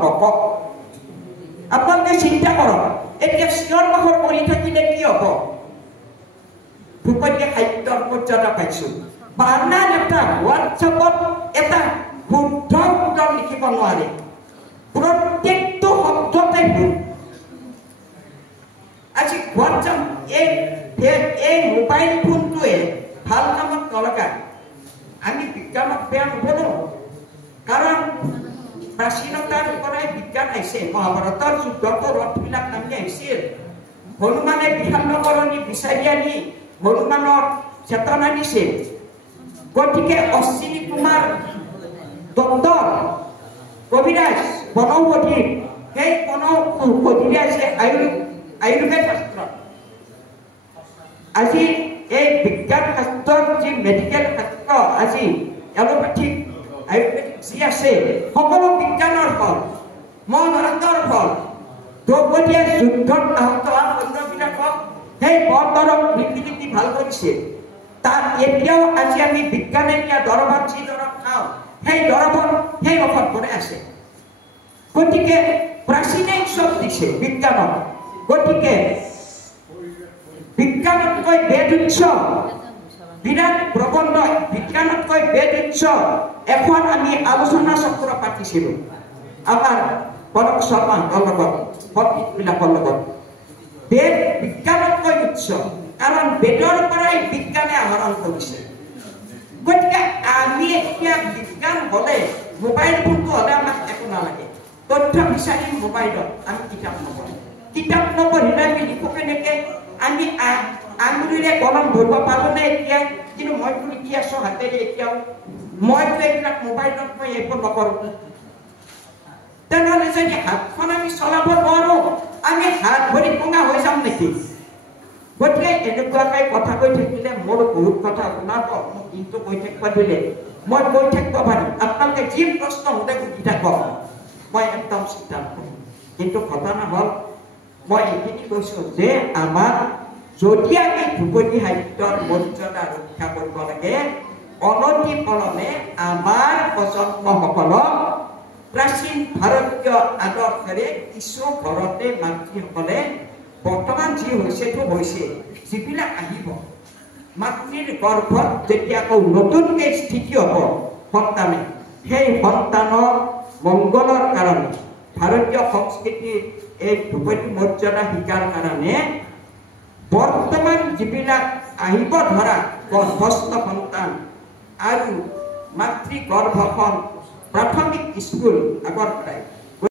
হ'ব কওক আপোনালোকে চিন্তা কৰক এতিয়া চিঞৰ বাখৰ কৰি থাকিলে কি হ'ব ভূপতি সাহিত্যৰ মৰ্যাদা পাইছোঁ বানান এটা হোৱাটছএপত এটা শুদ্ধ উত্তৰ লিখিব নোৱাৰে প্ৰত্যেকটো শব্দতে ভুল আজি হোৱাটছএপ এই মোবাইল ফোনটোৱে ভাল কামত নলগায় আমি বিজ্ঞানক বেয়া নকৰোঁ কাৰণ প্ৰাচীনতাৰ পৰাই বিজ্ঞান আহিছে মহাভাৰতৰ যুদ্ধতো ৰথবিলাক নামি আহিছিল হনুমানে বিশালকৰণী বিচাৰি আনি হনুমানৰ চেতনা দিছিল গতিকে অশ্বিনী কুমাৰ দত্তৰ কবিৰাজ বনৌষধি সেই বনৌষধিৰে আছে আয়ুৰ্বেদ শাস্ত্ৰ আজি এই বিজ্ঞান শাস্ত্ৰৰ যি মেডিকেল শাস্ত্ৰ আজি এলোপেথিক আয়ুৰ্বেদিক যি আছে সকলো বিজ্ঞানৰ ফল মহাভাৰতৰ ফল দ্ৰৌপদীয়ে যুদ্ধত আহত হোৱা সৈন্যবিলাকক সেই বৰদৰৱ লিপি ভাল কৰিছে তাত এতিয়াও আজি আমি বিজ্ঞানে দিয়া দৰৱত যি দৰৱ খাওঁ সেই দৰৱত সেই ঔষধবোৰে আছে গতিকে প্ৰাচীনেই চব দিছে বিজ্ঞানক গতিকে বিজ্ঞানতকৈ বেদ উৎস বিৰাট প্ৰবন্ধ বিজ্ঞানতকৈ বেদ উৎস এখন আমি আলোচনা চক্ৰ পাতিছিলোঁ আমাৰ কনক শৰ্মাহঁতৰ লগত পণ্ডিতবিলাকৰ লগত বেদ বিজ্ঞানতকৈ উৎস কাৰণ বেদৰ পৰাই বিজ্ঞানে আহৰণ কৰিছে গতিকে আমি এতিয়া বিজ্ঞান হ'লে মোবাইল ফোনটো হ'লে আমাক একো নালাগে তথ্য বিচাৰিম মোবাইলত আমি কিতাপ নপঢ়িলে আমি লিখো কেনেকৈ আমি আঙুলিৰে কলম ধৰিব পাৰোঁনে এতিয়া কিন্তু মইতো লিখি আছোঁ হাতেৰে এতিয়াও মইতো এইবিলাক মোবাইলত মই এইবোৰ নকৰোঁ তেনেহ'লে যদি হাতখন আমি চলাব নোৱাৰোঁ আমি হাত ভৰি ভঙা হৈ যাম নেকি গতিকে এনেকুৱাকৈ কথা কৈ থাকিলে মোৰ বহুত কথা শুনাব মোক কিন্তু কৈ থাকিব দিলে মই কৈ থাকিব পাৰিম আপোনালোকে যি প্ৰশ্ন সোধে সুধি থাকক মই একদম চিন্তা নকৰোঁ কিন্তু ঘটনা হ'ল মই এইখিনি কৈছোঁ যে আমাক যদি আমি ধ্ৰুপদী সাহিত্যৰ মৰ্যাদা ৰক্ষা কৰিব লাগে অনতি পলমে আমাৰ প্ৰজন্মসকলক প্ৰাচীন ভাৰতীয় আদৰ্শেৰে কিছু ঘৰতে মাতৃসকলে বৰ্তমান যি হৈছেতো হৈছে যিবিলাক আহিব মাতৃৰ গৰ্ভত যেতিয়া আকৌ নতুনকৈ স্থিতি হ'ব সন্তানে সেই সন্তানৰ মংগলৰ কাৰণে ভাৰতীয় সংস্কৃতিৰ এই ধ্ৰুপদী মৰ্যাদা শিকাৰ কাৰণে বৰ্তমান যিবিলাক আহিব ধৰা গৰ্ভস্থ সন্তান আৰু মাতৃ গৰ্ভখন প্ৰাথমিক স্কুল আগৰ পৰাই